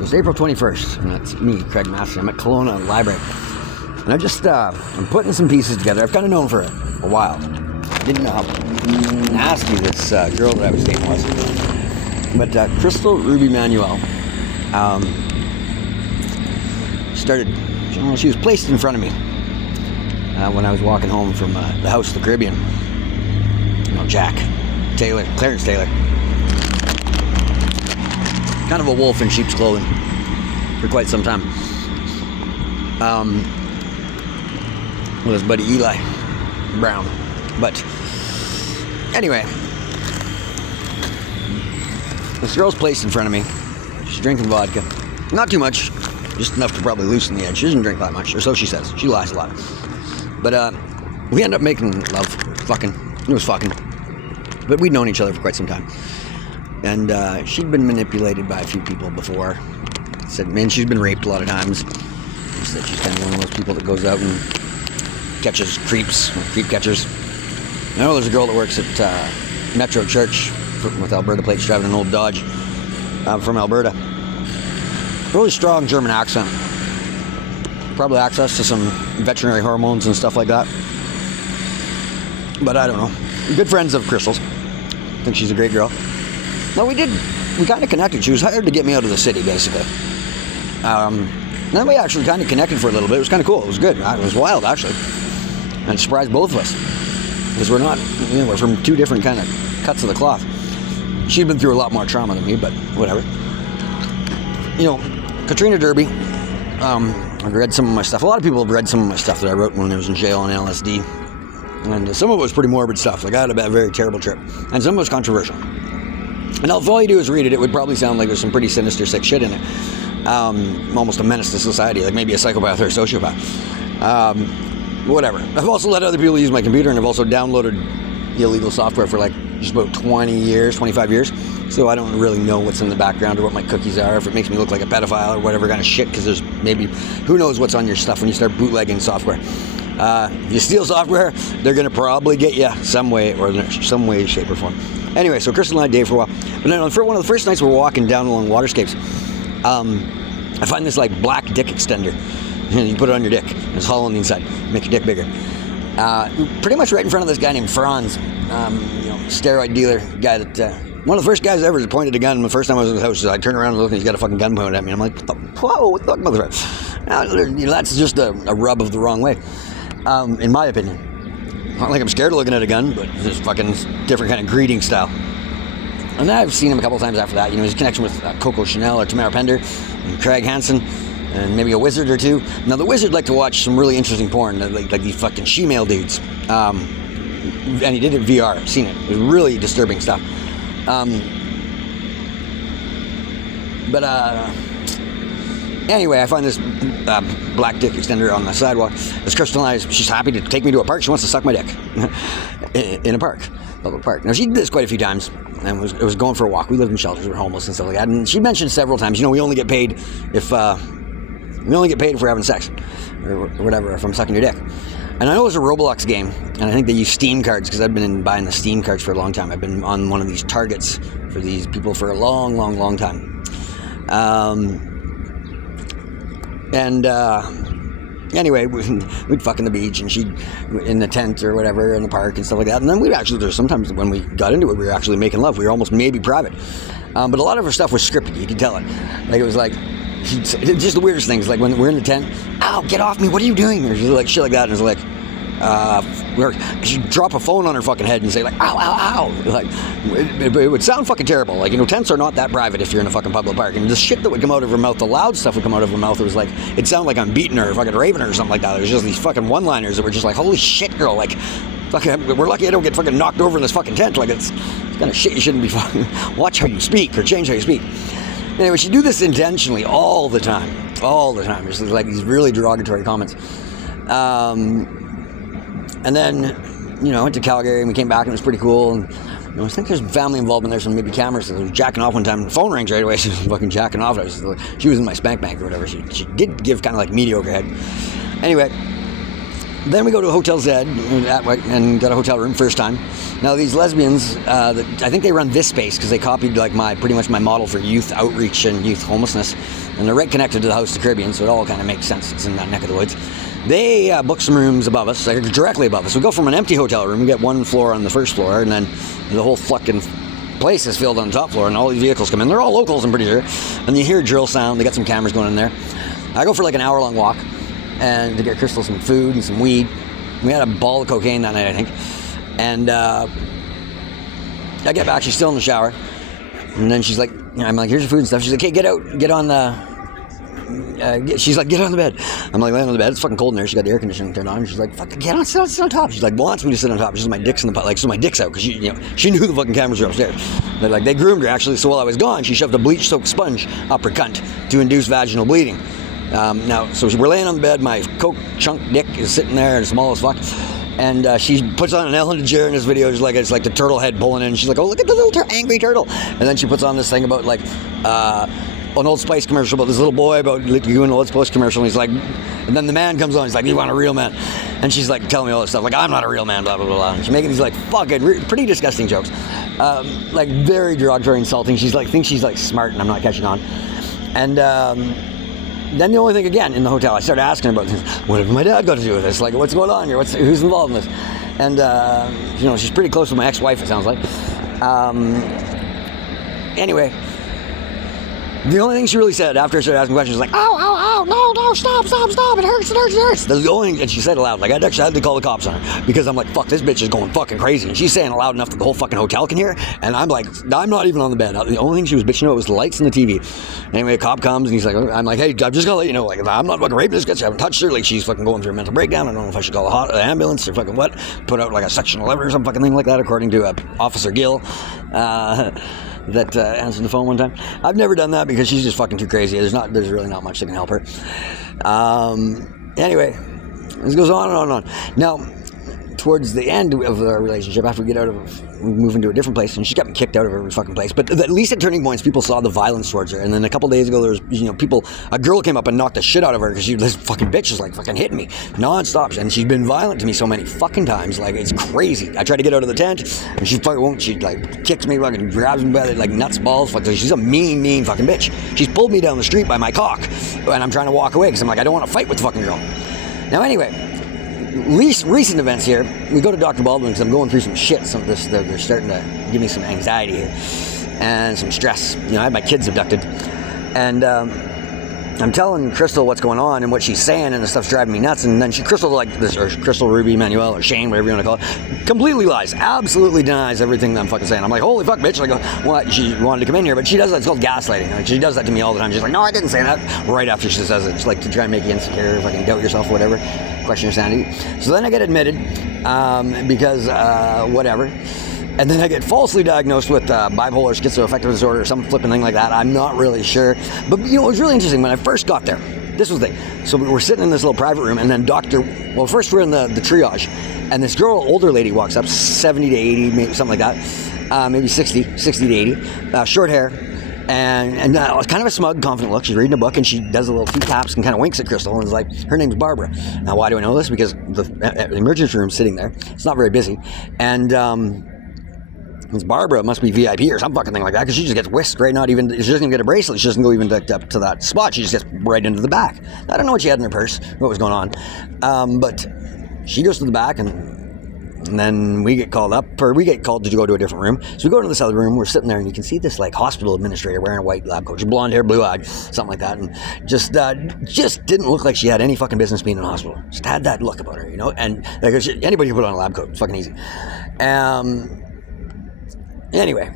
So it's April 21st, and that's me, Craig Master. I'm at Kelowna Library. And I just, I'm putting some pieces together. I've kind of known for a while. I didn't know how nasty this girl that I was dating was. But Crystal Ruby Manuel she was placed in front of me when I was walking home from the House of the Caribbean. Clarence Taylor. Kind of a wolf in sheep's clothing for quite some time. With his buddy Eli Brown. But anyway, this girl's placed in front of me. She's drinking vodka. Not too much, just enough to probably loosen the edge. She doesn't drink that much, or so she says. She lies a lot. But we ended up making love, fucking. It was fucking. But we'd known each other for quite some time. And she'd been manipulated by a few people before. Said, man, she's been raped a lot of times. She said she's kind of one of those people that goes out and catches creeps, creep catchers. I know there's a girl that works at Metro Church with Alberta plates, driving an old Dodge from Alberta. Really strong German accent. Probably access to some veterinary hormones and stuff like that. But I don't know. Good friends of Crystal's. I think she's a great girl. No, we kind of connected. She was hired to get me out of the city, basically. And then we actually kind of connected for a little bit. It was kind of cool. It was good. It was wild, actually. And it surprised both of us. Because we're from two different kind of cuts of the cloth. She'd been through a lot more trauma than me, but whatever. Katrina Derby, I've read some of my stuff. A lot of people have read some of my stuff that I wrote when I was in jail on LSD. And some of it was pretty morbid stuff. Like, I had a very terrible trip. And some of it was controversial. And if all you do is read it, it would probably sound like there's some pretty sinister, sick shit in it. Almost a menace to society, like maybe a psychopath or a sociopath. Whatever. I've also let other people use my computer, and I've also downloaded illegal software for like just about 20 years, 25 years. So I don't really know what's in the background or what my cookies are, if it makes me look like a pedophile or whatever kind of shit, because there's maybe, who knows what's on your stuff when you start bootlegging software. If you steal software, they're going to probably get you some way, shape, or form. Anyway, so Crystal and I dated for a while. But then on one of the first nights we're walking down along waterscapes, I find this like black dick extender. You put it on your dick. It's hollow on the inside. Make your dick bigger. Pretty much right in front of this guy named Franz, steroid dealer guy that, one of the first guys ever pointed a gun. The first time I was in his house, I turned around and looked, and he's got a fucking gun pointed at me. I'm like, what the fuck, motherfucker? That's just a rub of the wrong way, in my opinion. Not like I'm scared of looking at a gun, but it's just fucking different kind of greeting style. And then I've seen him a couple times after that. His connection with Coco Chanel or Tamara Pender and Craig Hansen and maybe a wizard or two. Now, the wizard liked to watch some really interesting porn, like these fucking she-male dudes. And he did it in VR. I've seen it. It was really disturbing stuff. Anyway, I find this black dick extender on the sidewalk. This Crystal and she's happy to take me to a park. She wants to suck my dick in a park, public park. Now, she did this quite a few times, and was going for a walk. We lived in shelters, we were homeless and stuff like that. And she mentioned several times, we only get paid if we're having sex, or whatever, if I'm sucking your dick. And I know it was a Roblox game, and I think they use Steam cards, because I've been buying the Steam cards for a long time. I've been on one of these targets for these people for a long, long, long time. Anyway, we'd fuck in the beach, and she'd in the tent or whatever in the park and stuff like that. And then there's sometimes when we got into it, we were actually making love. We were almost maybe private. But a lot of her stuff was scripted. You could tell it. Like, it was like, just the weirdest things. Like when we're in the tent, ow, get off me, what are you doing? Or like shit like that. And it's like, she'd drop a phone on her fucking head and say like, ow, ow, ow. Like, it would sound fucking terrible. Like, tents are not that private if you're in a fucking public park. And the shit that would come out of her mouth, the loud stuff would come out of her mouth. It was like, it sounded like I'm beating her or fucking raping her or something like that. It was just these fucking one-liners that were just like, holy shit, girl. Like, fucking, we're lucky I don't get fucking knocked over in this fucking tent. Like, it's kind of shit you shouldn't be fucking, watch how you speak or change how you speak. Anyway, she do this intentionally all the time. Just like these really derogatory comments. And then, I went to Calgary and we came back and it was pretty cool. And I think there's some family involvement there, some maybe cameras. So I was jacking off one time. The phone rings right away. She was fucking jacking off. She was in my spank bank or whatever. She did give kind of like mediocre head. Anyway, then we go to Hotel Z and got a hotel room first time. Now these lesbians, I think they run this space because they copied like pretty much my model for youth outreach and youth homelessness, and they're right connected to the House of the Caribbean, so it all kind of makes sense. It's in that neck of the woods. They book some rooms above us, like directly above us. We go from an empty hotel room, we get one floor on the first floor, and then the whole fucking place is filled on the top floor, and all these vehicles come in. They're all locals, I'm pretty sure. And you hear drill sound. They got some cameras going in there. I go for like an hour-long walk, and to get Crystal some food and some weed. We had a ball of cocaine that night, I think. And I get back, she's still in the shower. And then she's like, I'm like, here's your food and stuff. She's like, hey, get out, get on the... she's like, get on the bed. I'm like, laying on the bed. It's fucking cold in there. She got the air conditioning turned on. She's like, fuck, get on, sit on top. She's like, wants me to sit on top. She's my dick's in the pot, like, so my dick's out because she knew the fucking cameras were upstairs. They groomed her actually. So while I was gone, she shoved a bleach-soaked sponge up her cunt to induce vaginal bleeding. So we're laying on the bed. My coke chunk dick is sitting there and small as fuck. And she puts on an Ellen DeGeneres this video. It's like the turtle head pulling in. She's like, oh, look at the little angry turtle. And then she puts on this thing about like an Old Spice commercial about this little boy about doing an Old Spice commercial. And he's like, and then the man comes on. He's like, you want a real man? And she's like telling me all this stuff. Like, I'm not a real man, blah, blah, blah, blah. And she's making these like fucking pretty disgusting jokes. Like very derogatory, insulting. She's like, thinks she's like smart and I'm not catching on. And then the only thing, again, in the hotel, I started asking about this. What have my dad got to do with this? Like, what's going on here? Who's involved in this? And, she's pretty close with my ex-wife, it sounds like. Anyway, the only thing she really said after I started asking questions was like, ow, no, stop, it hurts. That's the only thing, and she said it loud. Like, I actually had to call the cops on her because I'm like, fuck, this bitch is going fucking crazy. And she's saying it loud enough that the whole fucking hotel can hear. And I'm like, I'm not even on the bed. The only thing she was bitching about was the lights and the TV. Anyway, a cop comes and he's like, I'm like, hey, I'm just gonna let you know, like, I'm not fucking raping this bitch. I haven't touched her. Like, she's fucking going through a mental breakdown. I don't know if I should call the ambulance or fucking what. Put out like a Section 11 or some fucking thing like that, according to Officer Gill. That answered the phone one time. I've never done that because she's just fucking too crazy. There's really not much that can help her. Anyway, this goes on and on and on. Now, towards the end of our relationship, after we move into a different place, and she got me kicked out of every fucking place. But at least at turning points, people saw the violence towards her. And then a couple days ago, there was, a girl came up and knocked the shit out of her because this fucking bitch is like fucking hitting me nonstop. And she's been violent to me so many fucking times, like it's crazy. I tried to get out of the tent, and she fucking won't. She like kicks me, fucking grabs me by the like nuts, balls. Fuck, she's a mean fucking bitch. She's pulled me down the street by my cock, and I'm trying to walk away because I'm like, I don't want to fight with the fucking girl. Now anyway. Recent events here, we go to Dr. Baldwin because I'm going through some shit. They're starting to give me some anxiety here and some stress. I had my kids abducted, and I'm telling Crystal what's going on and what she's saying, and the stuff's driving me nuts. And then Crystal, Ruby, Manuel, or Shane, whatever you want to call it, completely lies, absolutely denies everything that I'm fucking saying. I'm like, holy fuck, bitch! I go, what? She wanted to come in here, but she does that. It's called gaslighting. Like, she does that to me all the time. She's like, no, I didn't say that. Right after she says it, it's like to try and make you insecure, if I can doubt yourself, or whatever, question your sanity. So then I get admitted because whatever. And then I get falsely diagnosed with bipolar schizoaffective disorder or some flipping thing like that. I'm not really sure. But, it was really interesting. When I first got there, this was the thing. So we're sitting in this little private room, and then first we're in the triage. And this girl, older lady, walks up, 70 to 80, maybe something like that. Maybe 60 to 80. Short hair. And kind of a smug, confident look. She's reading a book, and she does a little few taps and kind of winks at Crystal, and is like, her name's Barbara. Now, why do I know this? Because the emergency room's sitting there. It's not very busy. And it's Barbara. It must be VIP or some fucking thing like that, because she just gets whisked right. She doesn't even get a bracelet. She doesn't go even up to that spot. She just gets right into the back. I don't know what she had in her purse, what was going on. But she goes to the back, and then we get called to go to a different room. So we go into this other room. We're sitting there, and you can see this like hospital administrator wearing a white lab coat, blonde hair, blue eyed, something like that, and just didn't look like she had any fucking business being in a hospital. Just had that look about her, And like anybody can put on a lab coat. It's fucking easy. Anyway,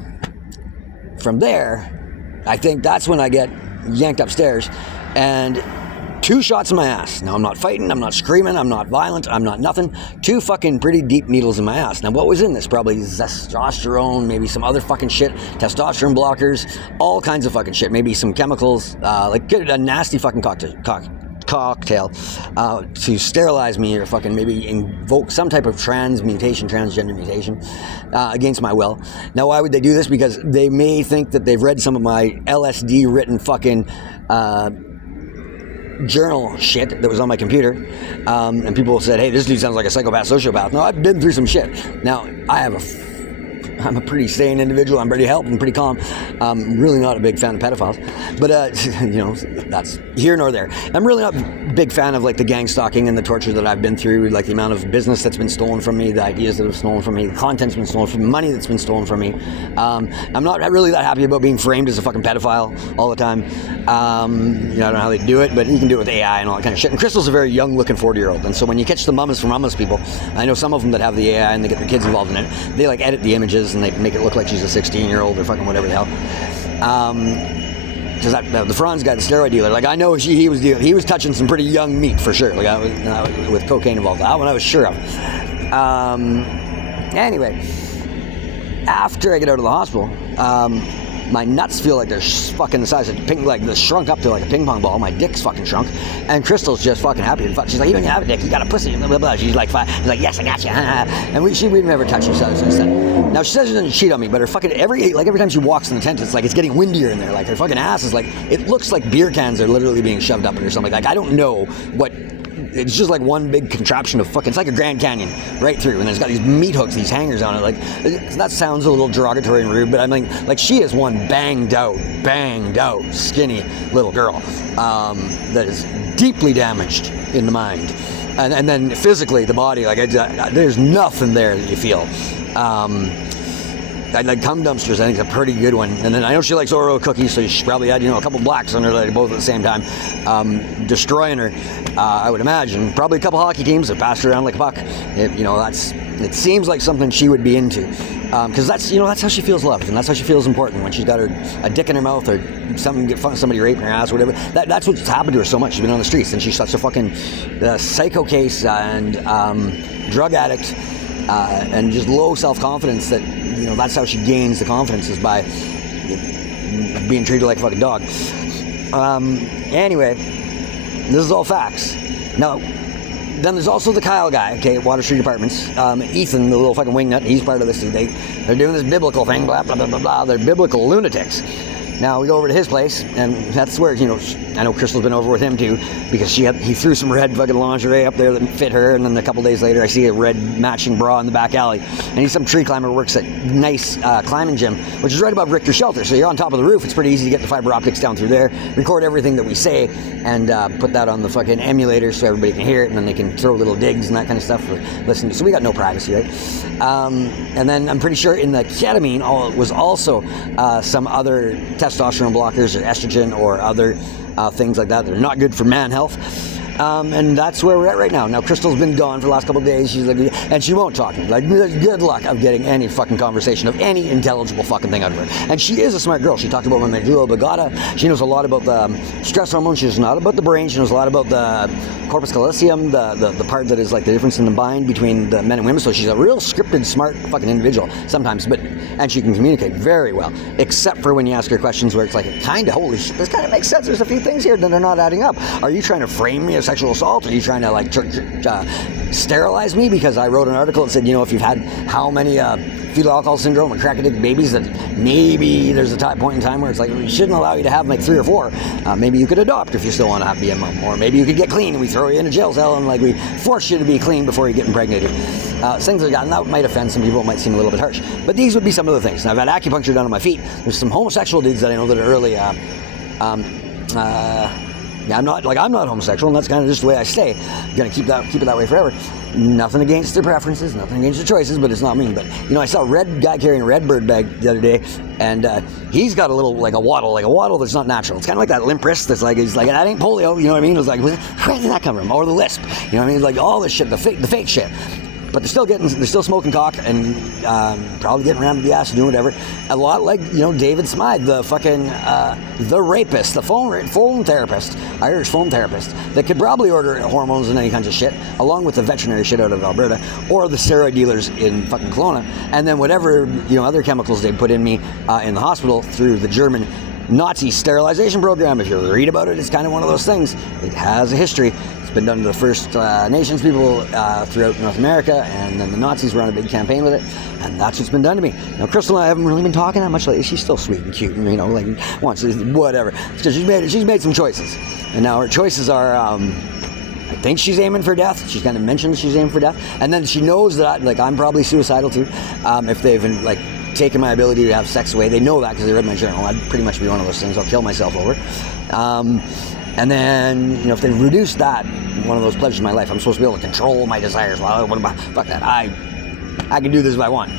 from there, I think that's when I get yanked upstairs, and 2 shots in my ass. Now, I'm not fighting, I'm not screaming, I'm not violent, I'm not nothing. 2 fucking pretty deep needles in my ass. Now, what was in this? Probably testosterone, maybe some other fucking shit, testosterone blockers, all kinds of fucking shit. Maybe some chemicals, like a nasty fucking cocktail to sterilize me, or fucking maybe invoke some type of transgender mutation against my will. Now, why would they do this? Because they may think that they've read some of my LSD written fucking journal shit that was on my computer, and people said, hey, this dude sounds like a psychopath, sociopath. No, I've been through some shit. Now, I'm a pretty sane individual. I'm pretty helpful. I'm pretty calm. I'm really not a big fan of pedophiles, but that's here nor there. I'm really not a big fan of like the gang stalking and the torture that I've been through, like the amount of business that's been stolen from me, the ideas that have stolen from me, the content's been stolen from me, money that's been stolen from me. I'm not really that happy about being framed as a fucking pedophile all the time. I don't know how they do it, but you can do it with AI and all that kind of shit. And Crystal's a very young looking 40-year-old, and so when you catch the mamas from mamas people, I know some of them that have the AI and they get their kids involved in it. They like edit the images and they make it look like she's a 16-year-old or fucking whatever the hell. Because the Franz guy, the steroid dealer, like I know he was touching some pretty young meat for sure. Like with cocaine involved. That one I was sure of. Anyway, after I get out of the hospital, my nuts feel like they're fucking the size of they shrunk up to like a ping pong ball. My dick's fucking shrunk, and Crystal's just fucking happy. She's like, you don't even have a dick, you got a pussy, blah blah blah. She's like, she's like, yes, I got you. And we've never touched each other since then. Now she says she doesn't cheat on me, but her fucking every time she walks in the tent, it's like it's getting windier in there. Like her fucking ass is like, it looks like beer cans are literally being shoved up in or something. Like I don't know what. It's just like one big contraption of fucking, it's like a Grand Canyon right through, and it's got these meat hooks, these hangers on it. Like, that sounds a little derogatory and rude, but I mean, like she is one banged out, skinny little girl that is deeply damaged in the mind. And then physically, the body, like there's nothing there that you feel. I like cum dumpsters. I think it's a pretty good one. And then I know she likes Oreo cookies, so she probably had a couple blacks on her leg both at the same time, destroying her. I would imagine probably a couple hockey teams that passed her around like a puck. It seems like something she would be into, because that's how she feels loved, and that's how she feels important when she's got a dick in her mouth or somebody raping her ass or whatever. That's what's happened to her so much. She's been on the streets, and she's such a fucking psycho case and drug addict. And just low self-confidence that, that's how she gains the confidence, is by being treated like a fucking dog. Anyway, this is all facts. Now, then there's also the Kyle guy, okay, at Water Street Apartments. Ethan, the little fucking wingnut, he's part of this. They're doing this biblical thing, blah, blah, blah, blah, blah. They're biblical lunatics. Now we go over to his place, and that's where, I know Crystal's been over with him too, because he threw some red fucking lingerie up there that fit her, and then a couple days later I see a red matching bra in the back alley. And he's some tree climber, works at nice climbing gym, which is right above Richter's shelter. So you're on top of the roof. It's pretty easy to get the fiber optics down through there, record everything that we say, and put that on the fucking emulator so everybody can hear it, and then they can throw little digs and that kind of stuff for listening. So we got no privacy, right? And then I'm pretty sure in the ketamine was also some other testosterone blockers or estrogen or other things like that. They're not good for man health. And that's where we're at right now. Now, Crystal's been gone for the last couple of days. She's like, and she won't talk to me. Like, good luck of getting any fucking conversation of any intelligible fucking thing out of her. And she is a smart girl. She talked about my medulla oblongata. She knows a lot about the stress hormones. She knows a lot about the brain. She knows a lot about the corpus callosum, the part that is like the difference in the mind between the men and women. So she's a real scripted, smart fucking individual sometimes. And she can communicate very well, except for when you ask her questions where it's like, holy shit, this kind of makes sense. There's a few things here that are not adding up. Are you trying to frame me as sexual assault? Are you trying to sterilize me because I wrote an article that said, if you've had how many fetal alcohol syndrome and crack addict babies, that maybe there's a point in time where it's like, we shouldn't allow you to have like 3 or 4. Maybe you could adopt if you still want to be a mom, or maybe you could get clean and we throw you in a jail cell and like we force you to be clean before you get impregnated. Things like that, and that might offend some people. It might seem a little bit harsh, but these would be some of the things. Now, I've had acupuncture done on my feet. There's some homosexual dudes that I know that are really I'm not homosexual, and that's kind of just the way I stay. I'm gonna keep it that way forever. Nothing against their preferences, nothing against their choices, but it's not me. But I saw a red guy carrying a red bird bag the other day, and he's got a little like a waddle that's not natural. It's kind of like that limp wrist that's like, he's like, that ain't polio, you know what I mean? It was like, where did that come from? Or the lisp, you know what I mean? Like all this shit, the fake shit. But they're still smoking cock and probably getting around to the ass and doing whatever. A lot like, David Smythe, the fucking, the rapist, the phone therapist, Irish phone therapist, that could probably order hormones and any kinds of shit, along with the veterinary shit out of Alberta, or the steroid dealers in fucking Kelowna, and then whatever, other chemicals they put in me in the hospital through the German Nazi sterilization program. If you read about it, it's kind of one of those things. It has a history. It's been done to the First Nations people throughout North America, and then the Nazis run a big campaign with it, and that's what's been done to me. Now, Crystal and I haven't really been talking that much lately. She's still sweet and cute, and whatever. It's because she's made some choices. And now her choices are, I think she's aiming for death. She's kind of mentioned she's aiming for death. And then she knows that, like, I'm probably suicidal too. If they've, like, taken my ability to have sex away. They know that because they read my journal. I'd pretty much be one of those things I'll kill myself over. And then, if they reduce that, one of those pleasures in my life, I'm supposed to be able to control my desires. Well, what about, fuck that. I can do this if I want.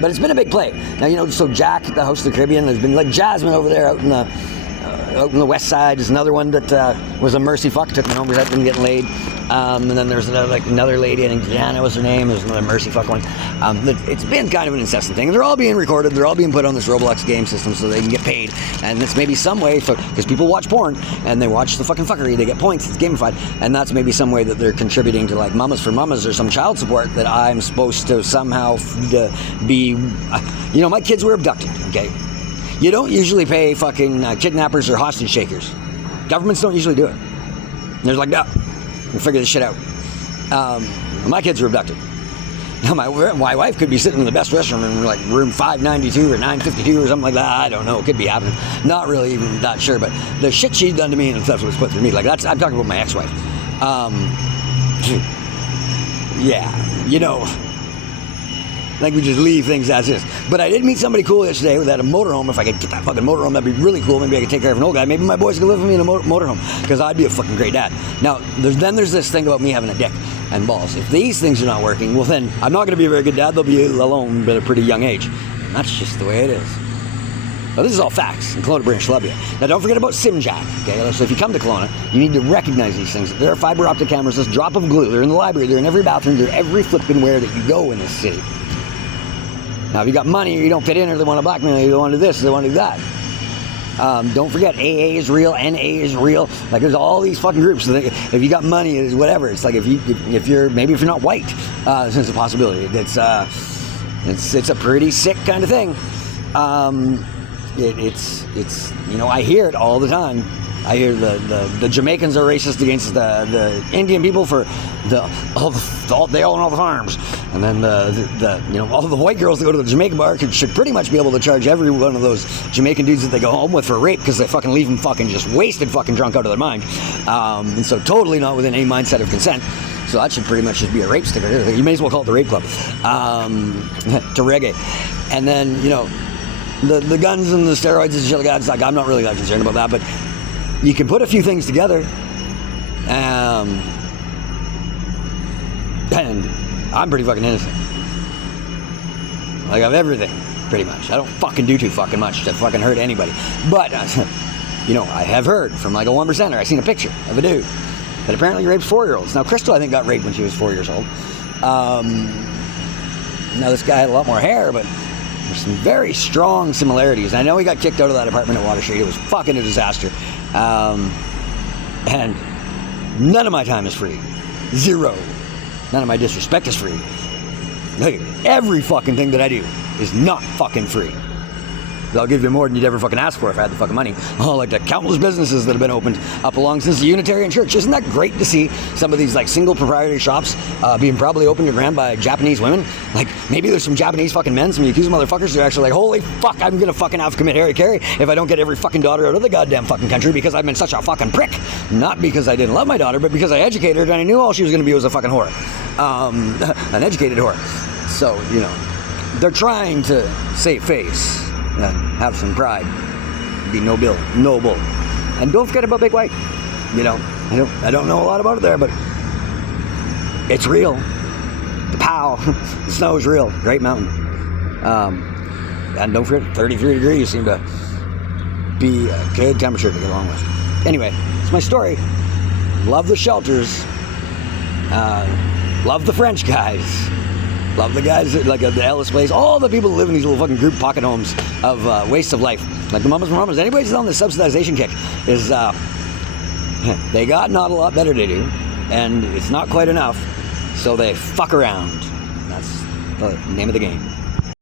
But it's been a big play. Now, so Jack at the House of the Caribbean, there's been, like, Jasmine over there out in the west side is another one that was a mercy fuck, took me home because I've been getting laid. And then there's another lady, I think Diana was her name, there's another mercy fuck one. It's been kind of an incessant thing. They're all being recorded, they're all being put on this Roblox game system so they can get paid. And it's maybe some way, because people watch porn and they watch the fucking fuckery, they get points, it's gamified. And that's maybe some way that they're contributing to, like, Mamas for Mamas or some child support that I'm supposed to somehow be, my kids were abducted, okay? You don't usually pay fucking kidnappers or hostage takers. Governments don't usually do it. And there's like, no, we'll figure this shit out. My kids were abducted. Now my wife could be sitting in the best restaurant in, like, room 592 or 952 or something like that. I don't know. It could be happening. Not really even not sure. But the shit she'd done to me and stuff was put through me. Like, I'm talking about my ex-wife. Like, we just leave things as is. But I did meet somebody cool yesterday who had a motorhome. If I could get that fucking motorhome, that'd be really cool. Maybe I could take care of an old guy. Maybe my boys could live with me in a motorhome, because I'd be a fucking great dad. Now, there's this thing about me having a dick and balls. If these things are not working, well, then I'm not going to be a very good dad. They'll be alone at a pretty young age. And that's just the way it is. Now, this is all facts in Kelowna, British Columbia. Now, don't forget about SimJack, okay? So if you come to Kelowna, you need to recognize these things. There are fiber optic cameras, this drop of glue. They're in the library. They're in every bathroom. They're every flipping where that you go in this city. Now, if you got money or you don't fit in, or they want to blackmail you, they want to do this, they want to do that. Don't forget, AA is real, NA is real. Like, there's all these fucking groups. So if you got money, it's whatever. It's like if you're not white, it's a possibility. It's a pretty sick kind of thing. It's I hear it all the time. I hear the Jamaicans are racist against the Indian people for they own all the farms, and then all the white girls that go to the Jamaican bar should pretty much be able to charge every one of those Jamaican dudes that they go home with for rape, because they fucking leave them fucking just wasted, fucking drunk out of their mind, and so totally not within any mindset of consent. So that should pretty much just be a rape sticker. You may as well call it the rape club to reggae, and then the guns and the steroids and shit like that. It's like, I'm not really that concerned about that, but you can put a few things together, and I'm pretty fucking innocent. Like, I have everything, pretty much. I don't fucking do too fucking much to fucking hurt anybody. But, I have heard from, like, a 1%er. I seen a picture of a dude that apparently raped 4-year-olds. Now, Crystal, I think, got raped when she was 4 years old. Now, this guy had a lot more hair, but there's some very strong similarities. I know he got kicked out of that apartment at Water Street. It was fucking a disaster. And none of my time is free. Zero. None of my disrespect is free. Like, every fucking thing that I do is not fucking free. I'll give you more than you'd ever fucking ask for if I had the fucking money. Oh, like the countless businesses that have been opened up along since the Unitarian Church. Isn't that great to see some of these, like, single proprietary shops being probably opened and ran by Japanese women? Like, maybe there's some Japanese fucking men, some Yakuza motherfuckers that are actually like, holy fuck, I'm gonna fucking have to commit harikari if I don't get every fucking daughter out of the goddamn fucking country because I've been such a fucking prick. Not because I didn't love my daughter, but because I educated her and I knew all she was gonna be was a fucking whore. An educated whore. So, they're trying to save face. Have some pride, be noble, and don't forget about Big White. I don't know a lot about it there, but it's real. The POW, the snow is real. Great mountain, and don't forget, 33 degrees seem to be a good temperature to get along with. Anyway, it's my story. Love the shelters. Love the French guys. Love the guys at, like, the Ellis place. All the people that live in these little fucking group pocket homes of wastes of life. Like the Mamas for Mamas. Anybody who's on the subsidization kick is, they got not a lot better to do. And it's not quite enough. So they fuck around. That's the name of the game.